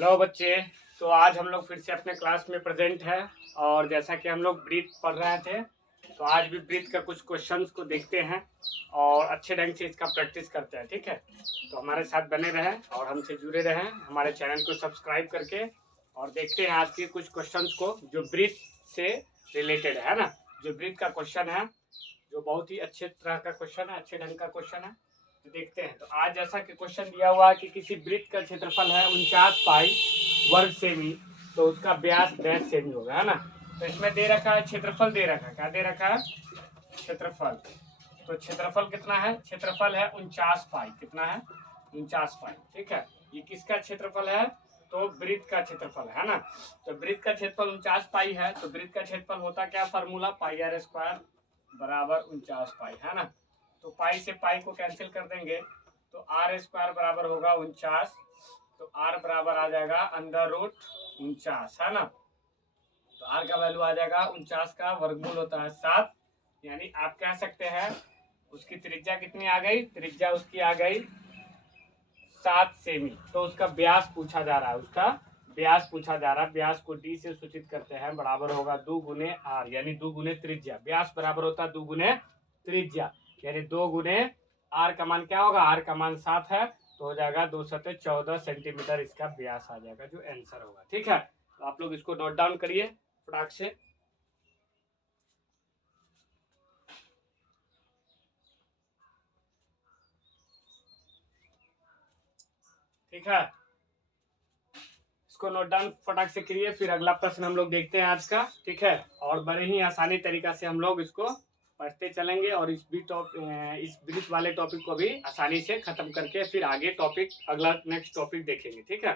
Hello बच्चे। तो आज हम लोग फिर से अपने क्लास में प्रेजेंट है और जैसा कि हम लोग ब्रीथ पढ़ रहे थे तो आज भी ब्रीथ का कुछ क्वेश्चंस को देखते हैं और अच्छे ढंग से इसका प्रैक्टिस करते हैं। ठीक है, तो हमारे साथ बने रहें और हमसे जुड़े रहें, हमारे चैनल को सब्सक्राइब करके। और देखते हैं आज के कुछ क्वेश्चंस को जो ब्रीथ से रिलेटेड है ना। जो ब्रीथ का क्वेश्चन है जो बहुत ही अच्छे तरह का क्वेश्चन है, अच्छे ढंग का क्वेश्चन है। तो देखते हैं। तो आज जैसा कि क्वेश्चन दिया हुआ है कि किसी वृत्त का क्षेत्रफल है 49 पाई वर्ग सेमी, तो उसका व्यास 10 सेमी होगा, है ना। तो इसमें दे रखा है क्षेत्रफल, दे रखा है, क्या दे रखा है? क्षेत्रफल। तो क्षेत्रफल कितना है? क्षेत्रफल है 49 पाई। कितना है? 49 पाई। ठीक है, ये किसका क्षेत्रफल है? तो वृत्त का क्षेत्रफल है ना। तो वृत्त का क्षेत्रफल 49 पाई है, तो वृत्त का क्षेत्रफल होता क्या? फार्मूला पाई आर स्क्वायर बराबर 49 पाई, है ना। तो पाई से पाई को कैंसिल कर देंगे तो आर स्क्वायर बराबर होगा 49। तो आर बराबर आ जाएगा अंडर रूट 49, है ना। तो आर का वैल्यू आ जाएगा 49 का वर्गमूल होता है 7। यानी आप कह सकते हैं उसकी त्रिज्या कितनी आ गई? त्रिज्या उसकी आ गई 7 सेमी। तो उसका व्यास पूछा जा रहा है, उसका व्यास पूछा जा रहा है। व्यास को डी से सूचित करते हैं, बराबर होगा 2 गुने आर, यानी 2 गुने त्रिज्या। व्यास बराबर होता है 2 गुने त्रिज्या, यानी 2 गुने आर का मान क्या होगा? आर का मान 7 है, तो हो जाएगा 2 सतह 14 सेंटीमीटर इसका व्यास आ जाएगा, जो आंसर होगा। ठीक है, तो आप लोग इसको नोट डाउन करिए फटाक से। ठीक है, इसको नोट डाउन फटाक से करिए। फिर अगला प्रश्न हम लोग देखते हैं आज का। ठीक है, और बड़े ही आसानी तरीका से हम लोग इसको पढ़ते चलेंगे और इस ब्रीथ वाले टॉपिक को भी आसानी से खत्म करके फिर आगे टॉपिक, अगला नेक्स्ट टॉपिक देखेंगे। ठीक है,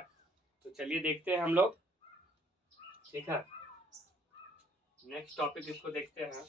तो चलिए देखते हैं हम लोग। ठीक है, नेक्स्ट टॉपिक इसको देखते हैं।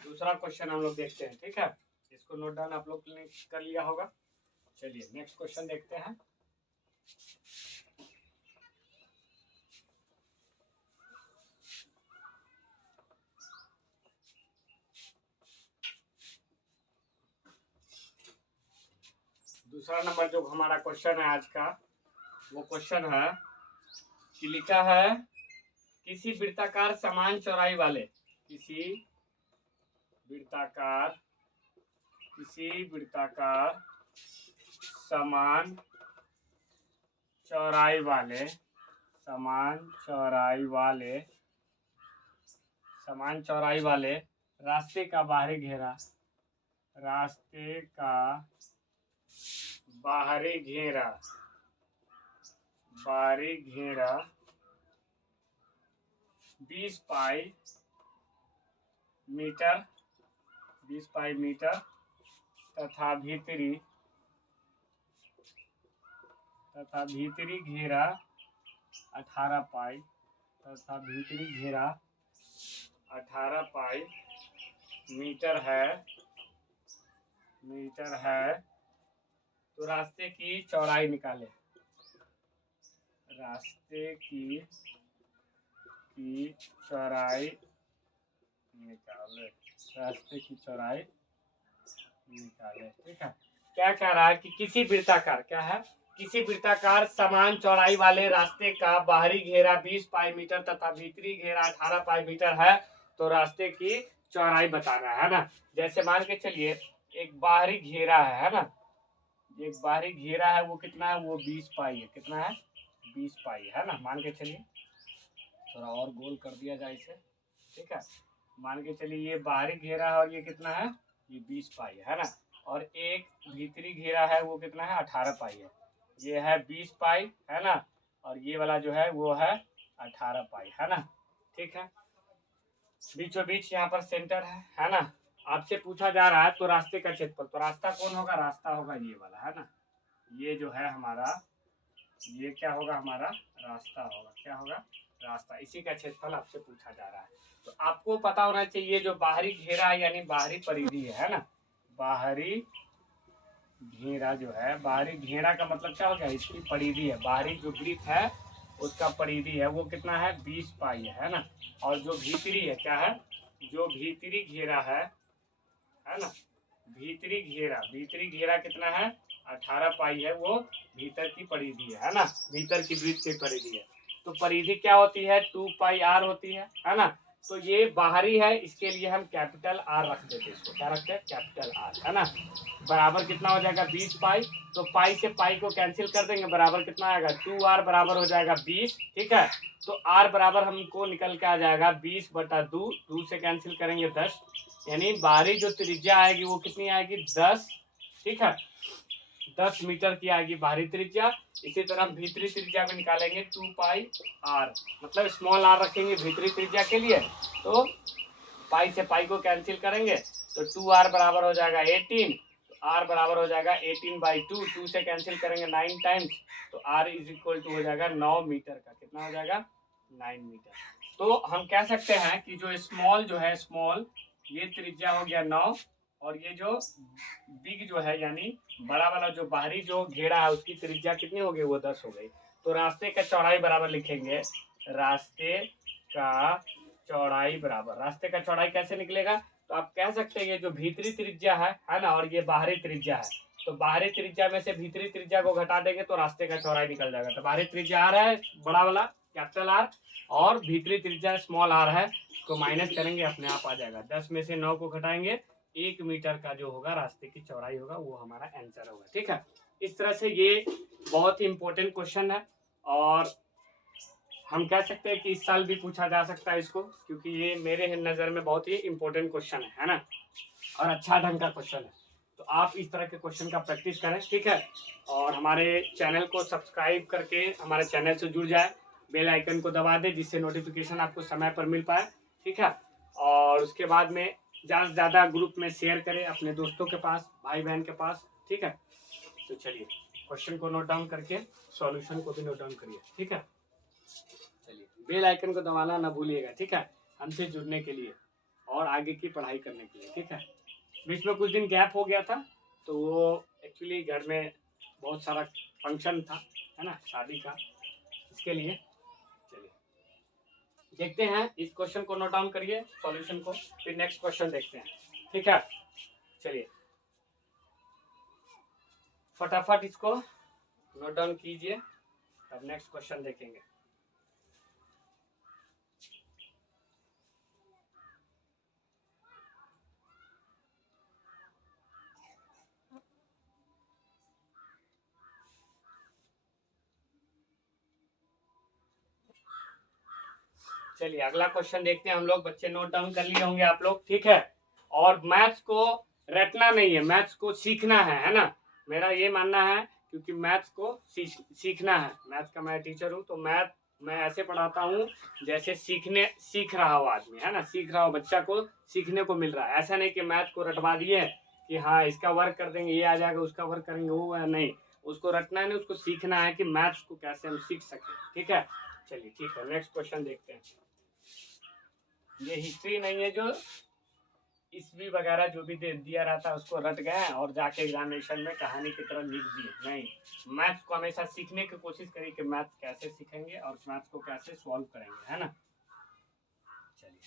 दूसरा क्वेश्चन हम लोग देखते हैं। ठीक है, इसको नोट डाउन आप लोग ने कर लिया होगा। चलिए नेक्स्ट क्वेश्चन देखते हैं। दूसरा नंबर जो हमारा क्वेश्चन है आज का, वो क्वेश्चन है कि लिखा है किसी वृत्ताकार समान चौड़ाई वाले, किसी वृत्ताकार समान चौड़ाई वाले, समान चौड़ाई वाले रास्ते का बाहरी घेरा, रास्ते का बाहरी घेरा 20 पाई मीटर तथा भीतरी घेरा 18 पाई मीटर है। तो रास्ते की चौड़ाई निकाले। रास्ते की चौड़ाई निकाले। ठीक है, क्या कह रहा है कि किसी वृत्ताकार, क्या है? किसी वृत्ताकार समान चौड़ाई वाले रास्ते का बाहरी घेरा 20 पाई मीटर तथा भीतरी घेरा 18 पाई मीटर है। तो रास्ते की चौड़ाई बताना है ना। जैसे मान के चलिए एक बाहरी घेरा है ना। एक बाहरी घेरा है, वो कितना है? वो 20 पाई है। कितना है? 20 पाई है ना। मान के चलिए, थोड़ा और गोल कर दिया जाए इसे। ठीक है, मान के चलिए ये बाहरी घेरा है और ये कितना है? ये 20 पाई है ना। और एक भीतरी घेरा है, वो कितना है? 18 पाई है। ये है 20 पाई, है ना। और ये वाला जो है वो है 18 पाई, है ना। ठीक है, बीचों बीच यहाँ पर सेंटर है ना। आपसे पूछा जा रहा है तो रास्ते का क्षेत्रफल, तो रास्ता कौन होगा, रास्ता होगा ये वाला है ना, ये जो है हमारा, ये क्या होगा हमारा रास्ता होगा, क्या होगा रास्ता, इसी का क्षेत्रफल आपसे पूछा जा रहा है। तो आपको पता होना चाहिए जो बाहरी घेरा यानी बाहरी परिधि है ना, बाहरी घेरा जो है, बाहरी घेरा का मतलब क्या हो गया, इसकी परिधि है, बाहरी जो वृत्त है उसका परिधि है वो कितना है 20 पाई है ना। और जो भीतरी है क्या है, जो भीतरी घेरा है ना, भीतरी घेरा कितना है 18 पाई है, वो भीतर की परिधि है ना, भीतर की वृत्त की परिधि है। तो परिधि क्या होती है 2 पाई आर होती है ना। तो ये बाहरी है, इसके लिए हम कैपिटल आर रख देते हैं, इसको क्या रखते हैं कैपिटल आर है ना। बराबर कितना हो जाएगा 20 पाई, तो पाई से पाई को कैंसिल कर देंगे, बराबर कितना आएगा 2r बराबर हो जाएगा 20, ठीक है। तो r बराबर हमको निकल के आ जाएगा 20/2, 2 से कैंसिल करेंगे 10, यानी बाहरी जो त्रिज्या आएगी वो कितनी आएगी 10, ठीक है, 10 मीटर की आएगी बाहरी त्रिज्या। इसी तरह हम भीतरी त्रिज्या में निकालेंगे 2 पाई आर, मतलब स्मॉल आर रखेंगे भीतरी त्रिज्या के लिए, तो पाई से पाई को कैंसिल करेंगे तो 2r बराबर हो जाएगा 18, तो r बराबर हो जाएगा 18/2, 2 से कैंसिल करेंगे 9 टाइम्स, तो r इज इक्वल टू हो जाएगा 9 मीटर का, कितना हो जाएगा 9 मीटर। तो हम कह सकते हैं कि जो स्मॉल जो है, स्मॉल ये त्रिज्या हो गया 9, और ये जो बिग जो है यानी बड़ा वाला जो बाहरी जो घेरा है उसकी त्रिज्या कितनी हो गई, वो 10 हो गई। तो रास्ते का चौड़ाई बराबर लिखेंगे, रास्ते का चौड़ाई बराबर, रास्ते का चौड़ाई कैसे निकलेगा, तो आप कह सकते हैं ये जो भीतरी त्रिज्या है ना, और ये बाहरी त्रिज्या है, तो बाहरी त्रिज्या में से भीतरी त्रिज्या को घटा देंगे तो रास्ते का चौड़ाई निकल जाएगा। तो बाहरी त्रिज्या आर है बड़ा वाला कैपिटल आर, और भीतरी त्रिज्या स्मॉल आर है, उसको माइनस करेंगे अपने आप आ जाएगा, 10 में से 9 को घटाएंगे, 1 मीटर का जो होगा रास्ते की चौड़ाई होगा वो हमारा आंसर होगा, ठीक है। इस तरह से ये बहुत ही इंपॉर्टेंट क्वेश्चन है, और हम कह सकते हैं कि इस साल भी पूछा जा सकता है इसको, क्योंकि ये मेरे नज़र में बहुत ही इंपॉर्टेंट क्वेश्चन है ना, और अच्छा ढंग का क्वेश्चन है। तो आप इस तरह के क्वेश्चन का प्रैक्टिस करें, ठीक है, और हमारे चैनल को सब्सक्राइब करके हमारे चैनल से जुड़ जाए, बेल आइकन को दबा दें जिससे नोटिफिकेशन आपको समय पर मिल पाए, ठीक है। और उसके बाद में ज़्यादा से ज़्यादा ग्रुप में शेयर करें अपने दोस्तों के पास, भाई बहन के पास, ठीक है। तो चलिए क्वेश्चन को नोट डाउन करके सॉल्यूशन को भी नोट डाउन करिए, ठीक है। चलिए बेल आइकन को दबाना ना भूलिएगा, ठीक है, हमसे जुड़ने के लिए और आगे की पढ़ाई करने के लिए, ठीक है। बीच में कुछ दिन गैप हो गया था, तो वो एक्चुअली घर में बहुत सारा फंक्शन था है ना, शादी का, इसके लिए। चलिए देखते हैं, इस क्वेश्चन को नोट डाउन करिए सॉल्यूशन को, फिर नेक्स्ट क्वेश्चन देखते हैं, ठीक है। चलिए फटाफट इसको नोट डाउन कीजिए, अब नेक्स्ट क्वेश्चन देखेंगे। चलिए अगला क्वेश्चन देखते हैं हम लोग, बच्चे नोट डाउन कर लिए होंगे आप लोग, ठीक है। और मैथ्स को रटना नहीं है, मैथ्स को सीखना है ना, मेरा ये मानना है, क्योंकि मैथ्स को सीखना है, मैथ्स का मैं टीचर हूँ, तो मैथ मैं ऐसे पढ़ाता हूँ जैसे सीख रहा हो आदमी है ना, सीख रहा हो, बच्चा को सीखने को मिल रहा है, ऐसा नहीं कि मैथ को रटवा दिए कि हाँ इसका वर्क कर देंगे ये आ जाएगा, उसका वर्क करेंगे वो नहीं, उसको रटना नहीं, उसको सीखना है कि मैथ्स को कैसे हम सीख सके, ठीक है। चलिए ठीक है, नेक्स्ट क्वेश्चन देखते हैं। ये हिस्ट्री नहीं है जो ईस्वी वगैरह जो भी दे दिया रहता है उसको रट गए और जाके एग्जामिनेशन में कहानी की तरह लिख दिए, नहीं, मैथ्स को हमेशा सीखने की कोशिश करिए कि मैथ्स कैसे सीखेंगे और मैथ्स को कैसे सॉल्व करेंगे, है ना। चलिए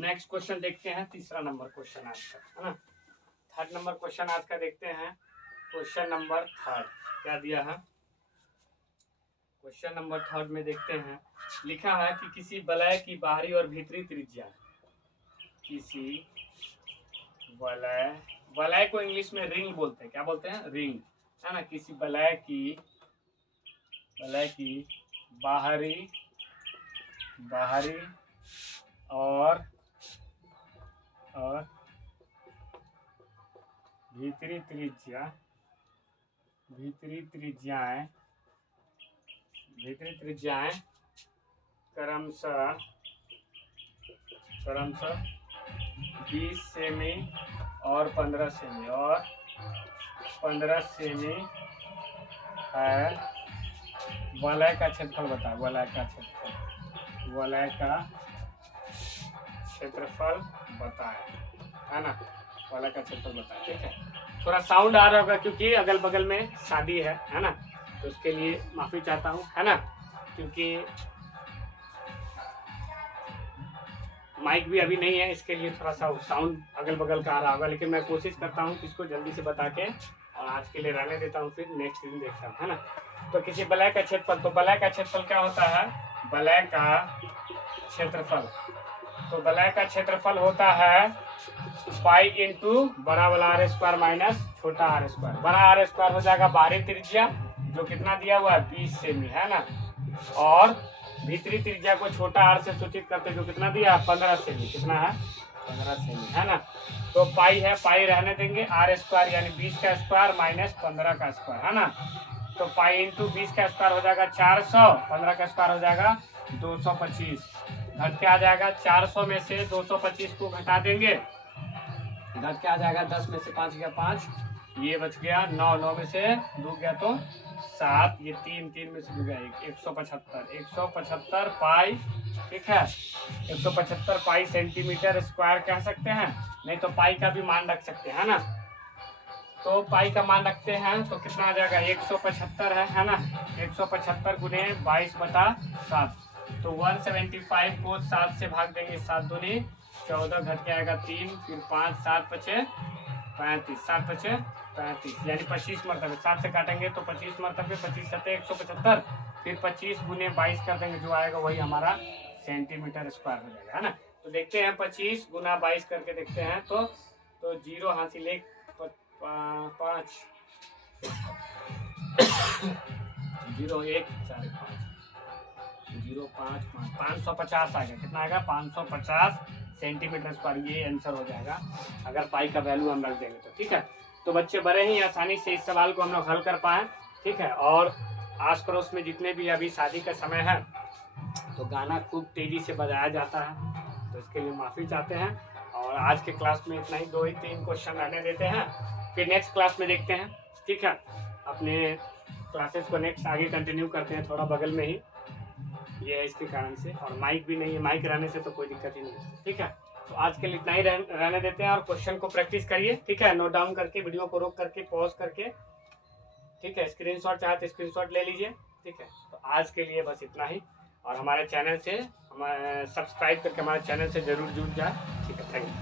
नेक्स्ट क्वेश्चन देखते हैं, तीसरा नंबर क्वेश्चन आज का, है ना। थर्ड नंबर क्वेश्चन आज का देखते हैं, क्वेश्चन नंबर थर्ड क्या दिया है। क्वेश्चन नंबर थर्ड में देखते हैं, लिखा है कि किसी वलय की बाहरी और भीतरी त्रिज्या, किसी वलय, वलय को इंग्लिश में रिंग बोलते हैं, क्या बोलते हैं रिंग, है ना। किसी वलय की बाहरी और भीतरी त्रिज्याएं क्रमशः क्रमशः 20 सेमी और 15 सेमी और 15 सेमी है। वलय का क्षेत्रफल बताओ, वलय का क्षेत्रफल, वलय का क्षेत्रफल बताए, है ना, वलय का क्षेत्रफल बताए। ठीक है, थोड़ा साउंड आ रहा होगा क्योंकि अगल बगल में शादी है ना, तो उसके लिए माफी चाहता हूँ, है ना, क्योंकि माइक भी अभी नहीं है, इसके लिए थोड़ा सा साउंड अगल बगल का आ रहा होगा, लेकिन मैं कोशिश करता हूँ कि इसको जल्दी से बता के और आज के लिए रहने देता हूँ, फिर नेक्स्ट दिन देखता हूँ, है ना। तो किसी वलय का क्षेत्रफल, तो वलय का क्षेत्रफल क्या होता है, वलय का क्षेत्रफल, तो वलय का क्षेत्रफल होता है पाई इंटू बड़ा वाला आर स्क्वायर माइनस छोटा आर स्क्वायर। बड़ा आर स्क्वायर हो जाएगा बाहरी त्रिज्या जो कितना दिया हुआ है 20 सेमी, है ना, और भीतरी त्रिज्या को छोटा आर से सूचित करते जो कितना दिया 15 सेमी, कितना है 15 सेमी, है ना। तो पाई है, पाई रहने देंगे, आर स्क्वायर यानी 20 का स्क्वायर माइनस 15 का स्क्वायर, है ना। तो पाई इंटू 20 का स्क्वायर हो जाएगा 400, 15 का स्क्वायर हो जाएगा 225, घट के आ जाएगा 400 में से 225 को घटा देंगे, घट के आ जाएगा 10 में से 5 गया 5, ये बच गया 9, 9 में से 2 गया तो 7, ये 3, 3 में से 2 गया 175, 175 पाई, ठीक है, 175 पाई सेंटीमीटर स्क्वायर कह सकते हैं, नहीं तो पाई का भी मान रख सकते हैं, है ना। तो पाई का मान रखते हैं तो कितना आ जाएगा 175 है ना, 175 गुने 22/7, तो 175 को 7 से भाग देंगे, 7 दूनी 14, घट के आएगा 3, फिर 5, 7 बचे 35, 7 बचे 35, यानी 25 मरतबे, 7 से काटेंगे तो 25 मरतबे, 25 सत्ते 175, फिर 25 गुने 22 कर देंगे, जो आएगा वही हमारा सेंटीमीटर स्क्वायर हो जाएगा, है ना। तो देखते हैं 25 गुना 22 करके देखते हैं, तो 0 हासिल 1 5 0 1 4 5 0 5 550 आ गया, कितना आएगा 550 सेंटीमीटर स्क्वायर, ये आंसर हो जाएगा अगर पाई का वैल्यू हम रख देंगे तो। ठीक है, तो बच्चे बड़े ही आसानी से इस सवाल को हम लोग हल कर पाए। ठीक है, और आस पड़ोस में जितने भी अभी शादी का समय है तो गाना खूब तेजी से बजाया जाता है, तो इसके लिए माफ़ी चाहते हैं। और आज के क्लास में इतना ही, 2 ही 3 क्वेश्चन रहने देते हैं, फिर नेक्स्ट क्लास में देखते हैं। ठीक है, अपने क्लासेस को नेक्स्ट आगे कंटिन्यू करते हैं, थोड़ा बगल में ही ये है इसके कारण से, और माइक भी नहीं है, माइक रहने से तो कोई दिक्कत ही नहीं है। ठीक है, तो आज के लिए इतना ही रहने देते हैं, और क्वेश्चन को प्रैक्टिस करिए। ठीक है, नोट डाउन करके, वीडियो को रोक करके, पॉज करके, ठीक है, स्क्रीनशॉट चाहे तो स्क्रीनशॉट ले लीजिए। ठीक है, तो आज के लिए बस इतना ही, और हमारे चैनल से सब्सक्राइब करके हमारे चैनल से जरूर जुड़ जाए। ठीक है, थैंक यू।